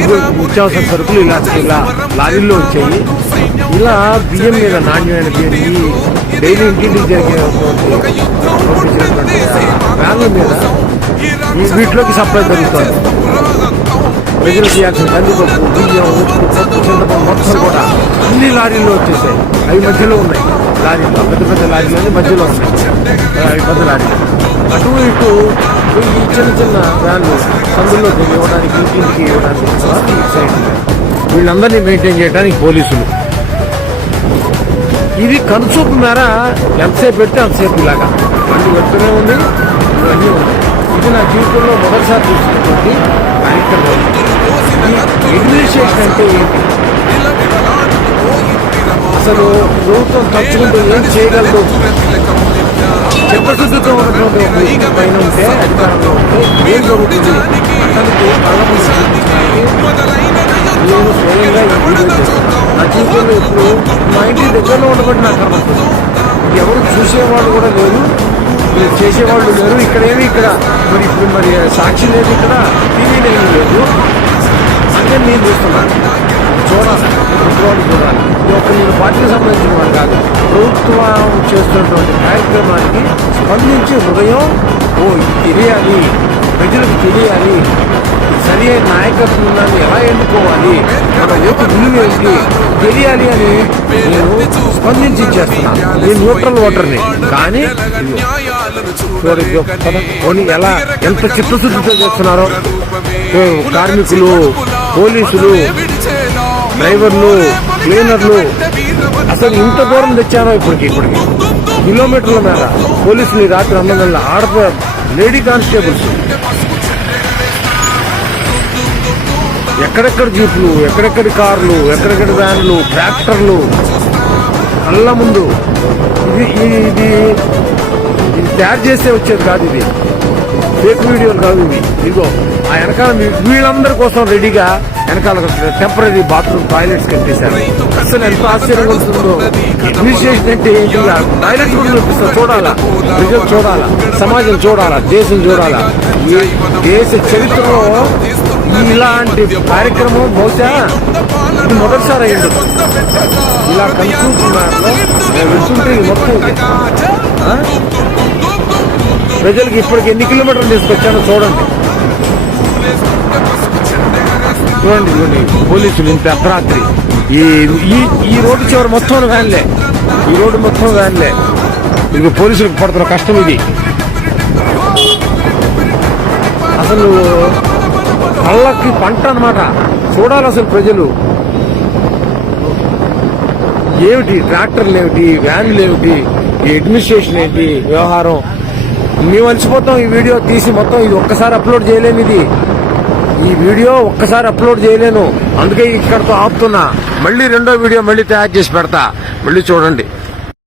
నిత్యావసర సరుకులు ఇలా ఇలా లారీల్లో వచ్చాయి. ఇలా బియ్యం మీద నాణ్యమైన బియ్యం డైలీ ఇంటింటికి జరిగేటువంటి పంపించినటువంటి వ్యాన్ల మీద ఈ వీటిలోకి సప్లై జరుగుతుంది ప్రజలు చేయాల్సిన కందిపప్పు బియ్యం ఉప్పు పప్పు చింతపప్పు మొత్తం కూడా అన్ని లారీల్లో వచ్చేసాయి. అవి మధ్యలో ఉన్నాయి. లారీలో పెద్ద పెద్ద లారీలు అన్ని మధ్యలో ఉన్నాయి. పెద్ద లారీలు. అటు ఇటు ఈ చిన్న చిన్న వ్యాన్లు అందులో ఇవ్వడానికి ఇంటికి ఇవ్వడానికి కూడా సైడ్ వీళ్ళందరినీ మెయింటైన్ చేయడానికి పోలీసులు. ఇది కనుచూపు మేర ఎంతసేపు పెడితే అంతసేపు ఇలాగా. అన్ని వెళ్తూనే ఉంది ఇవన్నీ ఉన్నాయి. ఇది నా జీవితంలో మొదటిసారి చూసినటువంటి కార్యక్రమం. అడ్మినిస్ట్రేషన్ అంటే ఏంటి? అసలు ప్రభుత్వం తలుచుకుంటే ఏం చేయగలదు? చిత్తశుద్ధితో ఉన్నటువంటి ఒక పైన ఉంటే అధికారంలో ఉంటే ఏం జరుగుతుంది అతనికి నేను స్వయంగా నా జీవితంలో ఇప్పుడు మా ఇంటి దగ్గరలో ఉండబట్టి నాకు ఎవరు చూసేవాళ్ళు కూడా లేరు చేసేవాళ్ళు లేరు ఇక్కడేమి ఇక్కడ మరి ఇప్పుడు మరి సాక్షి లేదు ఇక్కడ టీవీ లేదు లేదు నేను చూస్తున్నాను చూడాలి ప్రభుత్వాన్ని చూడాలి ఇది ఒక నేను పార్టీకి సంబంధించిన వాడు కాదు. ప్రభుత్వం చేస్తున్నటువంటి కార్యక్రమానికి స్పందించి హృదయం ఓ తెలియాలి. ప్రజలకు తెలియాలి. సరి అయిన నాయకత్వాన్ని ఎలా ఎన్నుకోవాలి? మన యొక్క విలువ ఏంటి? తెలియాలి అని నేను స్పందించి చేస్తున్నాను నేను న్యూట్రల్ ఓటర్ని కానీ ఎలా? ఎంత చిత్తశుద్ధితో చేస్తున్నారో? కార్మికులు పోలీసులు డ్రైవర్లు క్లీనర్లు. అసలు ఇంత దూరం తెచ్చారో ఇప్పటికి ఇప్పటికి. కిలోమీటర్ల మేర పోలీసులు రాత్రి అమ్మగల్ల ఆడపో లేడీ కానిస్టేబుల్స్. ఎక్కడెక్కడ జీపులు ఎక్కడెక్కడి కార్లు ఎక్కడెక్కడి వ్యాన్లు ట్రాక్టర్లు. కళ్ళ ముందు. ఇది ఇది. ఇది తయారు చేస్తే వచ్చేది కాదు ఇది. ఫేక్ వీడియోలు కాదు ఇవి. ఇదిగో ఆ వెనకాల వీళ్ళందరి కోసం రెడీగా వెనకాల టెంపరీ బాత్రూమ్ టాయిలెట్స్ కట్టేశారు. అసలు ఎంత ఆశ్చర్యంగా ఉంటుందో. అడ్మినిస్ట్రేషన్ అంటే ఏంటి? టాయిలెట్స్ కూడా చూపిస్తారు చూడాలా? ప్రజలు చూడాలా? సమాజం చూడాలా? దేశం చూడాలా? దేశ చరిత్రలో ఇలాంటి కార్యక్రమం బహుశా ఇది మొదటిసారి అయ్యింది. ఇలా కనుక్కుంటున్నారో? మొత్తం ప్రజలకు ఇప్పటికి ఎన్ని కిలోమీటర్లు తీసుకొచ్చానో చూడండి. చూడండి చూడండి. పోలీసులు ఇంత అర్ధరాత్రి. ఈ ఈ ఈ రోడ్డు చివరి మొత్తం వ్యాన్లే. ఈ రోడ్డు మొత్తం వ్యాన్లే. ఇది పోలీసులకు పడుతున్న కష్టం ఇది. అసలు కళ్ళకి పంట అన్నమాట. చూడాలి అసలు ప్రజలు. ఏమిటి ట్రాక్టర్లు ఏమిటి వ్యాన్లు ఏమిటి ఈ అడ్మినిస్ట్రేషన్ ఏంటి వ్యవహారం? మేము అలసిపోతాం ఈ వీడియో తీసి మొత్తం ఇది ఒక్కసారి అప్లోడ్ చేయలేము ఇది. ఈ వీడియో ఒక్కసారి అప్లోడ్ చేయలేను. అందుకే ఇక్కడతో ఆపుతున్నా. మళ్ళీ రెండో వీడియో మళ్ళీ తయారు చేసి పెడతా. మళ్ళీ చూడండి.